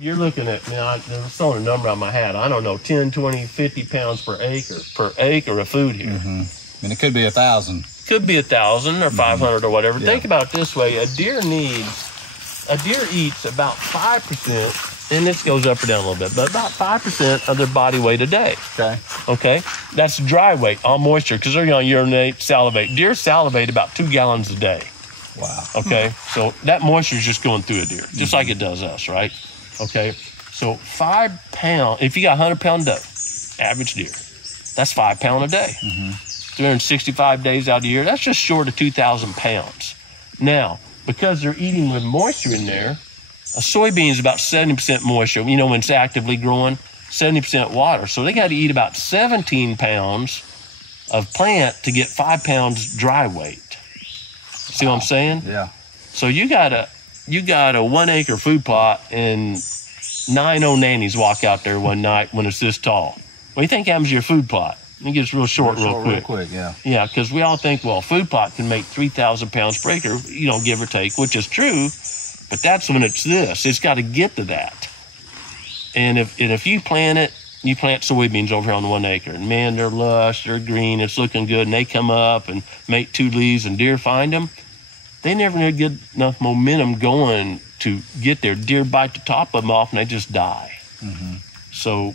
You're looking at, now, I'm throwing a number on my hat. I don't know, 10, 20, 50 pounds per acre of food here. And it could be 1,000. Could be 1,000 or 500 or whatever. Think about it this way. A deer eats about 5%, and this goes up or down a little bit, but about 5% of their body weight a day. Okay? That's dry weight, all moisture, because they're going to urinate, salivate. Deer salivate about 2 gallons a day. Wow. Okay? So that moisture is just going through a deer, just like it does us, right? Okay? So 5 pounds, if you got 100-pound doe, average deer, that's 5 pounds a day. 365 days out of the year, that's just short of 2,000 pounds. Now, because they're eating with moisture in there, a soybean is about 70% moisture. You know, when it's actively growing, 70% water. So they got to eat about 17 pounds of plant to get 5 pounds dry weight. See what I'm saying? Yeah. So you got a 1 acre food plot, and 9 old nannies walk out there one night when it's this tall. What do you think happens to your food plot? It gets real short real quick. Yeah. Yeah, because we all think, well, food plot can make 3,000 pounds per acre, you know, give or take, which is true, but that's when it's this. It's got to get to that. And if you plant soybeans over here on 1 acre, and man, they're lush, they're green, it's looking good, and they come up and make 2 leaves and deer find them, they never get enough momentum going to get there. Deer bite the top of them off and they just die. So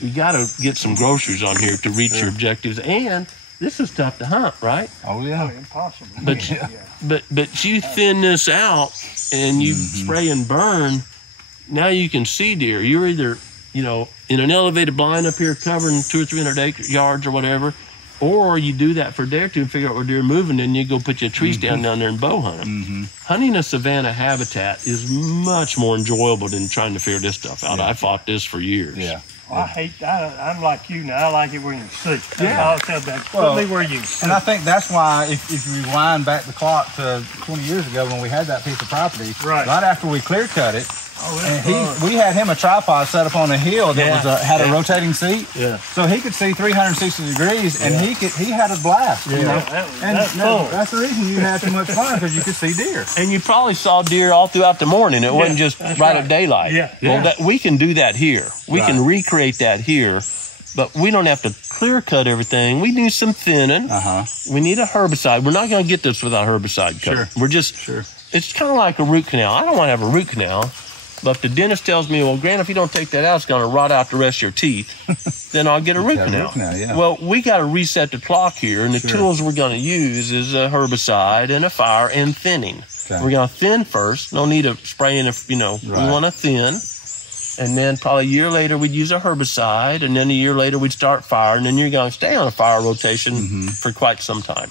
you got to get some groceries on here to reach your objectives. And this is tough to hunt, right? Oh yeah, impossible. But you thin this out and you spray and burn. Now you can see deer. You're either, you know, in an elevated blind up here covering 200 or 300 yards or whatever, or you do that for a day or two and figure out where deer are moving, and you go put your trees down there and bow hunt them. Hunting a savanna habitat is much more enjoyable than trying to figure this stuff out. I fought this for years. Well, I'm like you now. I like it where you see. That's all I said. That. Put me where you see. And I think that's why, if you rewind back the clock to 20 years ago when we had that piece of property, right after we clear cut it, we had him a tripod set up on a hill that had a rotating seat, so he could see 360 degrees, and he had a blast. You know? That's the reason you had so much fun, because you could see deer. And you probably saw deer all throughout the morning. It wasn't just right at daylight. Well, we can do that here. We can recreate that here, but we don't have to clear cut everything. We do some thinning. We need a herbicide. We're not going to get this without herbicide cut. We're just, it's kind of like a root canal. I don't want to have a root canal. But if the dentist tells me, well, Grant, if you don't take that out, it's going to rot out the rest of your teeth, then I'll get a root canal. Well, we got to reset the clock here, and the tools we're going to use is a herbicide and a fire and thinning. We're going to thin first. No need of spraying, we want to thin. And then probably a year later, we'd use a herbicide, and then a year later, we'd start fire, and then you're going to stay on a fire rotation for quite some time.